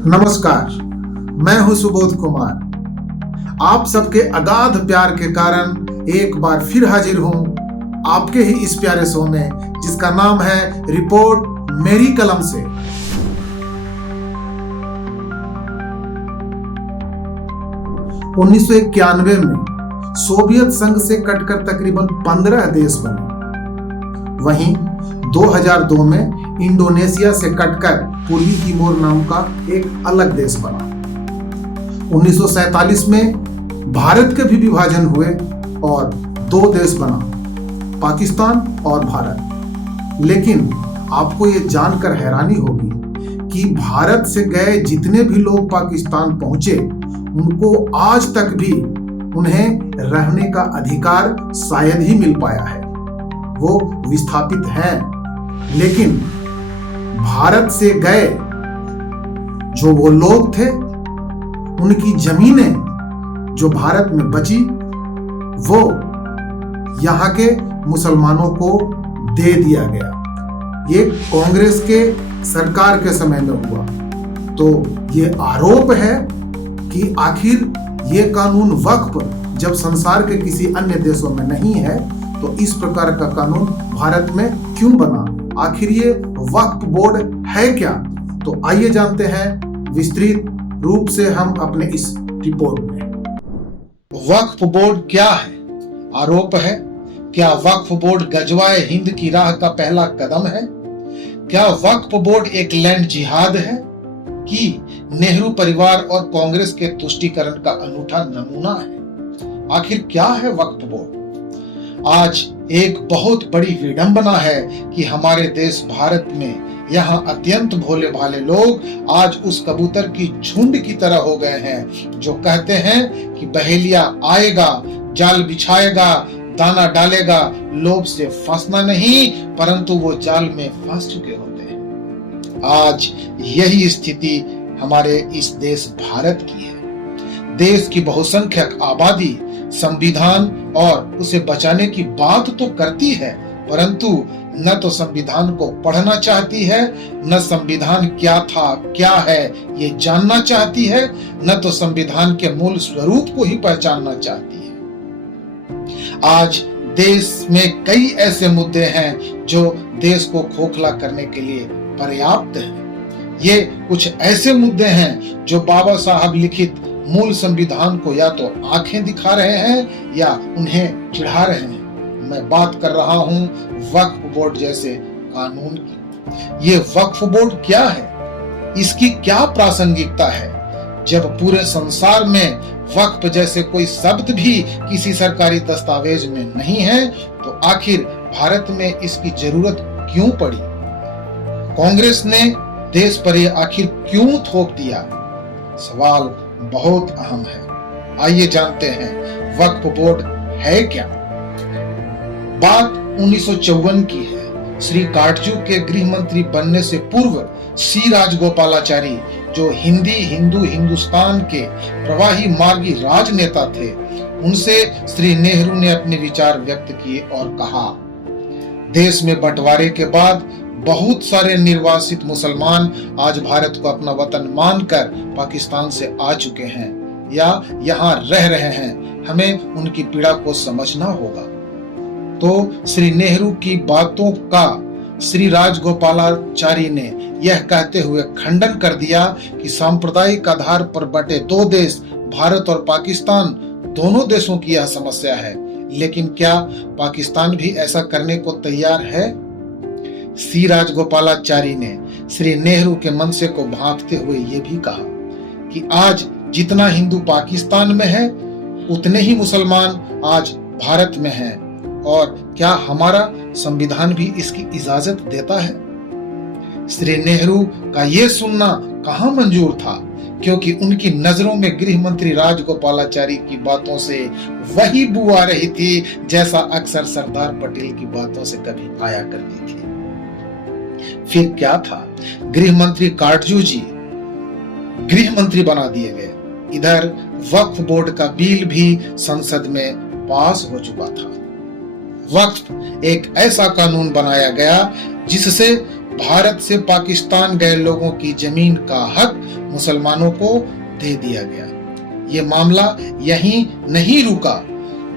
नमस्कार, मैं हूं सुबोध कुमार। आप सबके अगाध प्यार के कारण एक बार फिर हाजिर हूं आपके ही इस प्यारे शो में, जिसका नाम है रिपोर्ट मेरी कलम से। उन्नीस में सोवियत संघ से कटकर तकरीबन 15 देश वहीं 2002 में इंडोनेशिया से कटकर पूर्वी तिमोर नाम का एक अलग देश बना। 1947 में भारत के भी विभाजन हुए और 2 देश बना, पाकिस्तान और भारत। लेकिन आपको ये जानकर हैरानी होगी कि भारत से गए जितने भी लोग पाकिस्तान पहुंचे, उनको आज तक भी उन्हें रहने का अधिकार शायद ही मिल पाया है। वो विस्थापित हैं, लेकिन भारत से गए जो वो लोग थे, उनकी जमीनें जो भारत में बची, वो यहाँ के मुसलमानों को दे दिया गया। ये कांग्रेस के सरकार के समय में हुआ। तो ये आरोप है कि आखिर ये कानून वक्फ जब संसार के किसी अन्य देशों में नहीं है, तो इस प्रकार का कानून भारत में क्यों बना? आखिर ये वक्फ बोर्ड है क्या? तो आइए जानते हैं विस्तृत रूप से हम अपने इस रिपोर्ट में। वक्फ बोर्ड क्या है? आरोप है, क्या वक्फ बोर्ड गजवाए हिंद की राह का पहला कदम है? क्या वक्फ बोर्ड एक लैंड जिहाद है कि नेहरू परिवार और कांग्रेस के तुष्टीकरण का अनूठा नमूना है? आखिर क्या है वक्फ बोर्ड? आज एक बहुत बड़ी विडंबना है कि हमारे देश भारत में यहाँ अत्यंत भोले भाले लोग आज उस कबूतर की झुंड की तरह हो गए हैं जो कहते हैं कि बहेलिया आएगा, जाल बिछाएगा, दाना डालेगा, लोभ से फंसना नहीं परंतु वो जाल में फंस चुके होते हैं। आज यही स्थिति हमारे इस देश भारत की है। देश की बहुसंख्यक आबादी संविधान और उसे बचाने की बात तो करती है, परंतु न तो संविधान को पढ़ना चाहती है, न संविधान क्या था क्या है ये जानना चाहती है, न तो संविधान के मूल स्वरूप को ही पहचानना चाहती है। आज देश में कई ऐसे मुद्दे हैं जो देश को खोखला करने के लिए पर्याप्त हैं। ये कुछ ऐसे मुद्दे हैं जो बाबा साहब लिखित मूल संविधान को या तो आंखें दिखा रहे हैं या उन्हें चिढ़ा रहे हैं। मैं बात कर रहा हूं वक्फ बोर्ड जैसे कानून की। ये वक्फ बोर्ड क्या है? इसकी क्या प्रासंगिकता है? जब पूरे संसार में वक्फ जैसे कोई शब्द भी किसी सरकारी दस्तावेज में नहीं है, तो आखिर भारत में इसकी जरूरत क्यों पड़ी? कांग्रेस ने देश पर ये आखिर क्यों थोप दिया? सवाल बहुत अहम है। आइए जानते हैं वक्फ बोर्ड है क्या। बात 1954 की है। श्री काटजू के गृह मंत्री बनने से पूर्व सी राजगोपालाचारी, जो हिंदू हिंदुस्तान के प्रवाही मार्गी राजनेता थे, उनसे श्री नेहरू ने अपने विचार व्यक्त किए और कहा, देश में बंटवारे के बाद बहुत सारे निर्वासित मुसलमान आज भारत को अपना वतन मानकर पाकिस्तान से आ चुके हैं या यहाँ रह रहे हैं। हमें उनकी पीड़ा को समझना होगा। तो श्री नेहरू की बातों का श्री राजगोपालाचारी ने यह कहते हुए खंडन कर दिया कि सांप्रदायिक आधार पर बटे 2 देश भारत और पाकिस्तान, दोनों देशों की यह समस्या है। लेकिन क्या पाकिस्तान भी ऐसा करने को तैयार है? सी राजगोपालाचारी ने श्री नेहरू के मनसे को भांपते हुए ये भी कहा कि आज जितना हिंदू पाकिस्तान में है, उतने ही मुसलमान आज भारत में हैं, और क्या हमारा संविधान भी इसकी इजाजत देता है? श्री नेहरू का ये सुनना कहां मंजूर था, क्योंकि उनकी नजरों में गृह मंत्री राजगोपालाचारी की बातों से वही बू आ रही थी जैसा अक्सर सरदार पटेल की बातों से कभी आया करती थी। फिर क्या था? गृह मंत्री काटजू जी गृह मंत्री बना दिए गए। इधर वक्फ बोर्ड का बिल भी संसद में पास हो चुका था। वक्फ एक ऐसा कानून बनाया गया जिससे भारत से पाकिस्तान गए लोगों की जमीन का हक मुसलमानों को दे दिया गया। ये मामला यहीं नहीं रुका,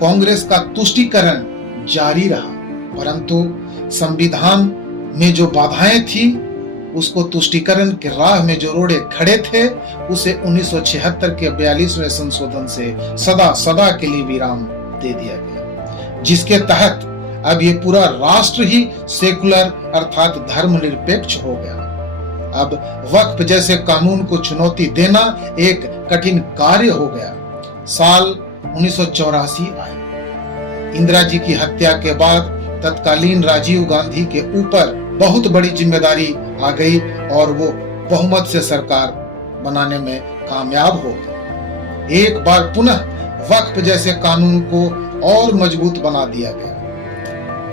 कांग्रेस का तुष्टीकरण जारी रहा, परंतु संविधान में जो बाधाएं थी उसको तुष्टीकरण के राह में जो रोड़े खड़े थे उसे 1976 के 42वें संशोधन से सदा सदा के लिए विराम दे दिया गया, जिसके तहत अब ये पूरा राष्ट्र ही सेकुलर अर्थात धर्मनिरपेक्ष हो गया। अब वक्फ जैसे कानून को चुनौती देना एक कठिन कार्य हो गया। साल 1984 आया। इंदिरा जी की हत्या के बाद तत्कालीन राजीव गांधी के ऊपर बहुत बड़ी जिम्मेदारी आ गई और वो बहुमत से सरकार बनाने में कामयाब हो गए। एक बार पुनः वक्फ जैसे कानून को और मजबूत बना दिया गया।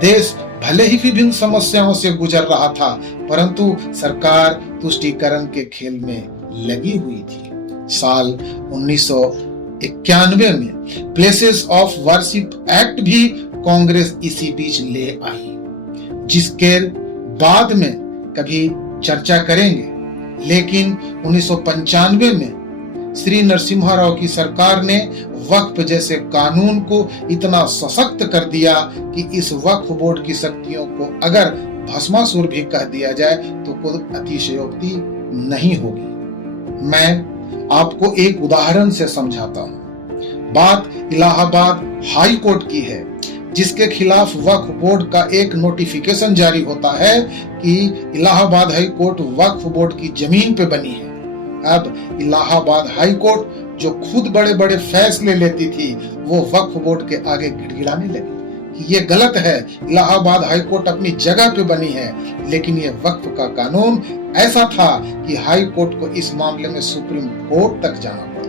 देश भले ही विभिन्न समस्याओं से गुजर रहा था, परंतु सरकार तुष्टीकरण के खेल में लगी हुई थी। साल 1991 में प्लेसेस ऑफ वर्शिप एक्ट भी कांग्रेस इसी बीच ले आई, जिसके बाद में कभी चर्चा करेंगे। लेकिन 1995 में श्री नरसिम्हा राव की सरकार ने वक्फ जैसे कानून को इतना सशक्त कर दिया कि इस वक्फ बोर्ड की शक्तियों को अगर भस्मासुर भी कह दिया जाए तो कोई अतिशयोक्ति नहीं होगी। मैं आपको एक उदाहरण से समझाता हूँ। बात इलाहाबाद हाई कोर्ट की है, जिसके खिलाफ वक्फ बोर्ड का एक नोटिफिकेशन जारी होता है कि इलाहाबाद हाई कोर्ट वक्फ बोर्ड की जमीन पे बनी है। अब इलाहाबाद हाई कोर्ट जो खुद बड़े बड़े फैसले लेती थी वो वक्फ बोर्ड के आगे गिड़गिड़ाने लगी कि ये गलत है, इलाहाबाद हाई कोर्ट अपनी जगह पे बनी है। लेकिन ये वक्फ का कानून ऐसा था कि हाई कोर्ट को इस मामले में सुप्रीम कोर्ट तक जाना पड़ा।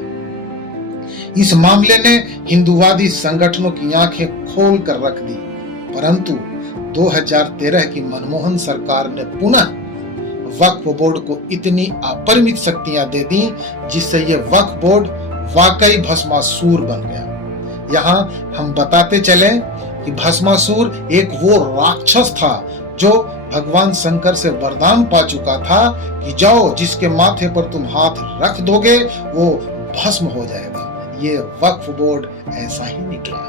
इस मामले ने हिंदूवादी संगठनों की आंखें खोल कर रख दी, परंतु 2013 की मनमोहन सरकार ने पुनः वक्फ बोर्ड को इतनी अपरिमित शक्तियां दे दी जिससे ये वक्फ बोर्ड वाकई भस्मासुर बन गया। यहाँ हम बताते चले कि भस्मासुर एक वो राक्षस था जो भगवान शंकर से वरदान पा चुका था कि जाओ जिसके माथे पर तुम हाथ रख दोगे वो भस्म हो जाएगा। ये वक्फ बोर्ड ऐसा ही निकला।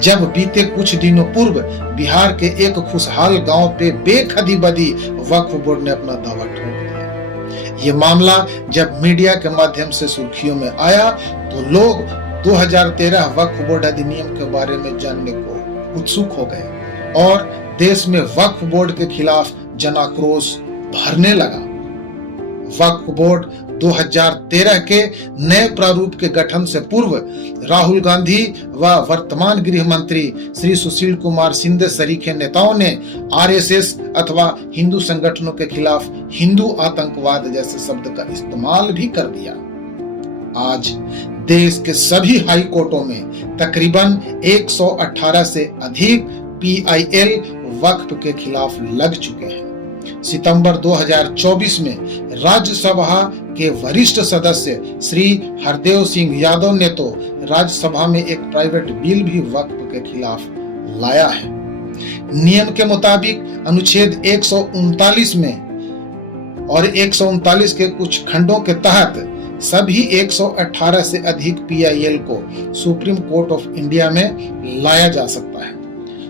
जब बीते कुछ दिनों पूर्व बिहार के एक खुशहाल गांव पे बेखदी बदी वक्फ बोर्ड ने अपना दावा ठोक दिया। ये मामला जब मीडिया के माध्यम से सुर्खियों में आया तो लोग 2013 वक्फ बोर्ड अधिनियम के बारे में जानने को उत्सुक हो गए और देश में वक्फ बोर्ड के खिलाफ जनाक्रोश भरने लगा। वक्फ बोर्ड 2013 के नए प्रारूप के गठन से पूर्व राहुल गांधी व वर्तमान गृह मंत्री श्री सुशील कुमार शिंदे सरीखे नेताओं ने आरएसएस अथवा हिंदू संगठनों के खिलाफ हिंदू आतंकवाद जैसे शब्द का इस्तेमाल भी कर दिया। आज देश के सभी हाई कोर्टों में तकरीबन 118 से अधिक पीआईएल वक्फ के खिलाफ लग चुके हैं। सितंबर 2024 में राज्यसभा के वरिष्ठ सदस्य श्री हरदेव सिंह यादव ने तो राज्यसभा में एक प्राइवेट बिल भी वक्फ के खिलाफ लाया है। नियम के मुताबिक अनुच्छेद 139 में और 139 के कुछ खंडों के तहत सभी 118 से अधिक पीआईएल को सुप्रीम कोर्ट ऑफ इंडिया में लाया जा सकता है।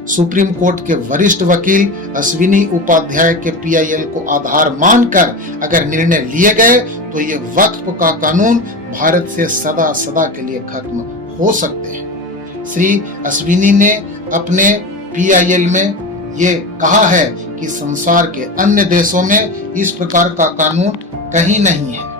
सुप्रीम कोर्ट के वरिष्ठ वकील अश्विनी उपाध्याय के पीआईएल को आधार मानकर अगर निर्णय लिए गए तो ये वक्फ का कानून भारत से सदा सदा के लिए खत्म हो सकते हैं। श्री अश्विनी ने अपने पीआईएल में ये कहा है कि संसार के अन्य देशों में इस प्रकार का कानून कहीं नहीं है।